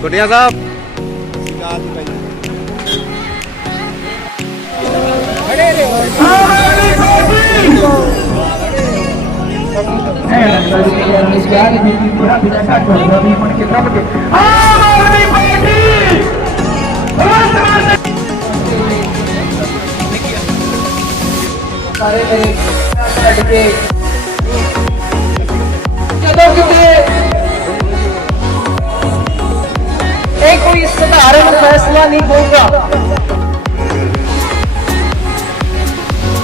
ਗੁੱਡੀਆਂ ਸਾਹਿਬ ਸਾਰੇ ਮੇਰੇ ਛੱਡ ਕੇ ਕੋਈ ਫੈਸਲਾ ਨਹੀਂ ਹੋਊਗਾ।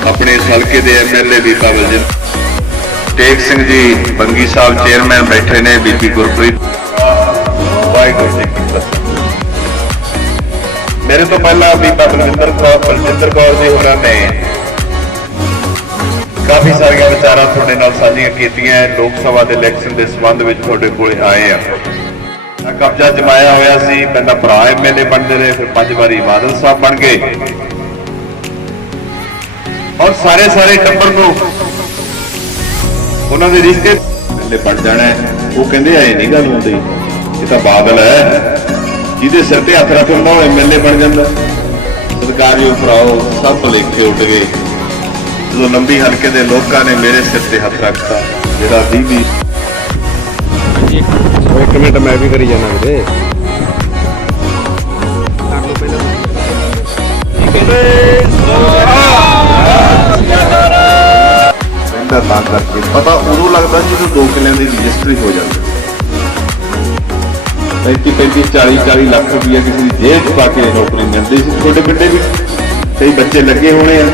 ਆਪਣੇ ਹਲਕੇ ਦੇ ਐਮਐਲਏ ਬੀਬਾ ਬਲਜਿੰਦਰ ਟੇਕ ਸਿੰਘ। ਜੀ ਬੰਗੀ ਸਾਹਿਬ ਚੇਅਰਮੈਨ ਬੈਠੇ ਨੇ ਬੀਬੀ ਗੁਰਪ੍ਰੀਤ। ਵਾਹਿਗੁਰੂ ਜੀ ਕੀ ਫਤਿਹ। ਮੇਰੇ ਤੋਂ ਪਹਿਲਾਂ ਬੀਬਾ ਬਲਜਿੰਦਰ ਕੌਰ ਬਲਜਿੰਦਰ ਕੌਰ ਜੀ ਹੋਰਾਂ ਨੇ ਕਾਫੀ ਸਾਰੀਆਂ ਵਿਚਾਰਾਂ ਤੁਹਾਡੇ ਨਾਲ ਸਾਂਝੀਆਂ ਕੀਤੀਆਂ। ਲੋਕ ਸਭਾ ਦੇ ਇਲੈਕਸ਼ਨ ਦੇ ਸੰਬੰਧ ਵਿੱਚ ਤੁਹਾਡੇ ਕੋਲ ਆਏ ਆ। ਆ ਕਬਜ਼ਾ ਜਮਾਇਆ ਹੋਇਆ ਸੀ। ਪਹਿਲਾਂ ਭਰਾ ਐਮਐਲਏ ਬਣਦੇ ਰਹੇ, ਫਿਰ ਪੰਜ ਵਾਰੀ ਬਾਦਲ ਸਾਹਿਬ ਬਣ ਗਏ। ਔਰ ਸਾਰੇ ਸਾਰੇ ਟੱਬਰ ਨੂੰ ਉਹਨਾਂ ਦੇ ਰਿਸ਼ਤੇ ਪਹਿਲੇ ਬਣ ਜਾਣਾ ਉਹ ਕਹਿੰਦੇ, ਐ ਨਹੀਂ ਗੱਲ ਹੁੰਦੀ। ਇਹ ਤਾਂ ਬਾਦਲ ਹੈ। ਜਿਹਦੇ ਸਿਰ ਤੇ ਹੱਥ ਰੱਖ ਲੈਂਦਾ, ਉਹ ਐਮਐਲਏ ਬਣ ਜਾਂਦਾ ਸਰਕਾਰੀ ਉਪਰਾਓ ਸਭ ਭੁਲੇਖੇ ਉੱਡ ਗਏ। ਜਦੋਂ ਲੰਬੀ ਹਲਕੇ ਦੇ ਲੋਕਾਂ ਨੇ ਮੇਰੇ ਸਿਰ ਤੇ ਹੱਥ ਰੱਖਤਾ ਜਿਹੜਾ ਉਹ ਇੱਕ ਮਿੰਟ ਮੈਂ ਵੀ ਕਰੀ ਜਾਣਾ ਵੀਰੇ। ਰਹਿੰਦਾ ਤਾਂ ਕਰਕੇ। ਪਤਾ ਉਦੋਂ ਲੱਗਦਾ ਜਦੋਂ ਦੋ ਕਿੱਲਿਆਂ ਦੀ ਰਜਿਸਟਰੀ ਹੋ ਜਾਂਦੀ। 35 35 40 40 ਲੱਖ ਰੁਪਈਆ ਕਿਸੇ ਦੀ ਜੇਬ 'ਚ ਪਾ ਕੇ ਨੌਕਰੀ ਮਿਲਦੀ ਸੀ। ਛੋਟੇ ਪਿੰਡੇ ਵੀ ਕਈ ਬੱਚੇ ਲੱਗੇ ਹੋਣੇ ਆ।